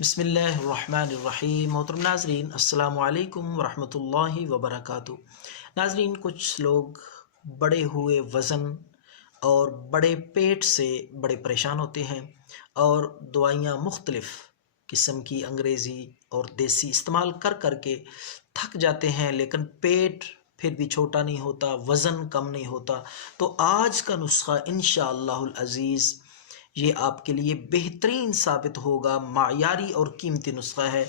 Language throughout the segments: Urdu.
بسم اللہ الرحمن الرحیم۔ محترم ناظرین، السلام علیکم ورحمۃ اللہ وبرکاتہ۔ ناظرین، کچھ لوگ بڑے ہوئے وزن اور بڑے پیٹ سے بڑے پریشان ہوتے ہیں اور دوائیاں مختلف قسم کی انگریزی اور دیسی استعمال کر کر کے تھک جاتے ہیں، لیکن پیٹ پھر بھی چھوٹا نہیں ہوتا، وزن کم نہیں ہوتا۔ تو آج کا نسخہ انشاءاللہ العزیز یہ آپ کے لیے بہترین ثابت ہوگا، معیاری اور قیمتی نسخہ ہے،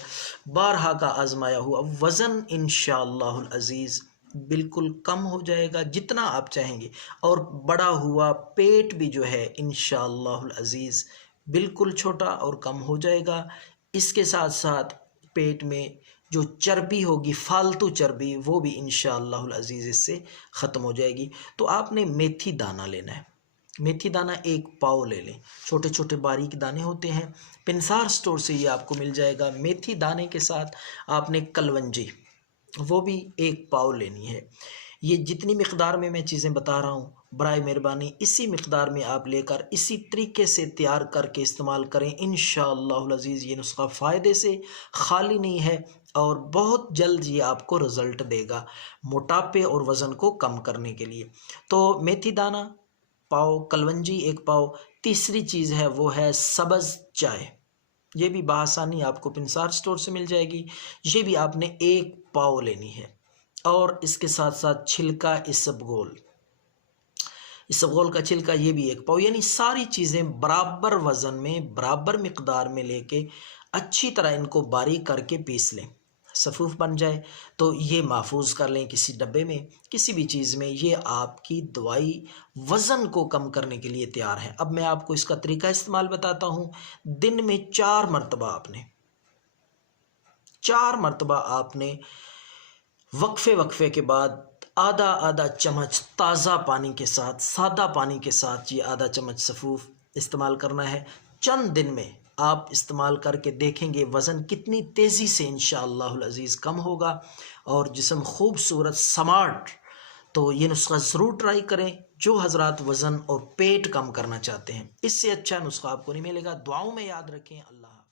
بارہا کا آزمایا ہوا۔ وزن انشاءاللہ العزیز بالکل کم ہو جائے گا جتنا آپ چاہیں گے، اور بڑا ہوا پیٹ بھی جو ہے انشاءاللہ العزیز بالکل چھوٹا اور کم ہو جائے گا۔ اس کے ساتھ ساتھ پیٹ میں جو چربی ہوگی، فالتو چربی، وہ بھی انشاءاللہ العزیز اس سے ختم ہو جائے گی۔ تو آپ نے میتھی دانہ لینا ہے۔ میتھی دانہ 1 پاؤ لے لیں، چھوٹے چھوٹے باریک دانے ہوتے ہیں، پنسار سٹور سے یہ آپ کو مل جائے گا۔ میتھی دانے کے ساتھ آپ نے کلونجی، وہ بھی 1 پاؤ لینی ہے۔ یہ جتنی مقدار میں چیزیں بتا رہا ہوں، برائے مہربانی اسی مقدار میں آپ لے کر اسی طریقے سے تیار کر کے استعمال کریں۔ انشاءاللہ العزیز یہ نسخہ فائدے سے خالی نہیں ہے اور بہت جلد یہ آپ کو رزلٹ دے گا موٹاپے اور وزن کو کم کرنے کے لیے۔ تو میتھی دانہ پاؤ، کلونجی 1 پاؤ، تیسری چیز ہے وہ ہے سبز چائے۔ یہ بھی بآسانی آپ کو پنسار سٹور سے مل جائے گی، یہ بھی آپ نے 1 پاؤ لینی ہے۔ اور اس کے ساتھ ساتھ چھلکا اسبگول، اسبگول کا چھلکا یہ بھی 1 پاؤ، یعنی ساری چیزیں برابر وزن میں، برابر مقدار میں لے کے اچھی طرح ان کو باریک کر کے پیس لیں، صفوف بن جائے تو یہ محفوظ کر لیں کسی ڈبے میں، کسی بھی چیز میں۔ یہ آپ کی دوائی وزن کو کم کرنے کے لیے تیار ہے۔ اب میں آپ کو اس کا طریقہ استعمال بتاتا ہوں۔ دن میں 4 مرتبہ آپ نے وقفے کے بعد آدھا چمچ تازہ پانی کے ساتھ، سادہ پانی کے ساتھ، یہ آدھا چمچ صفوف استعمال کرنا ہے۔ چند دن میں آپ استعمال کر کے دیکھیں گے وزن کتنی تیزی سے انشاءاللہ العزیز کم ہوگا اور جسم خوبصورت سمارٹ۔ تو یہ نسخہ ضرور ٹرائی کریں جو حضرات وزن اور پیٹ کم کرنا چاہتے ہیں، اس سے اچھا نسخہ آپ کو نہیں ملے گا۔ دعاؤں میں یاد رکھیں۔ اللہ حافظ۔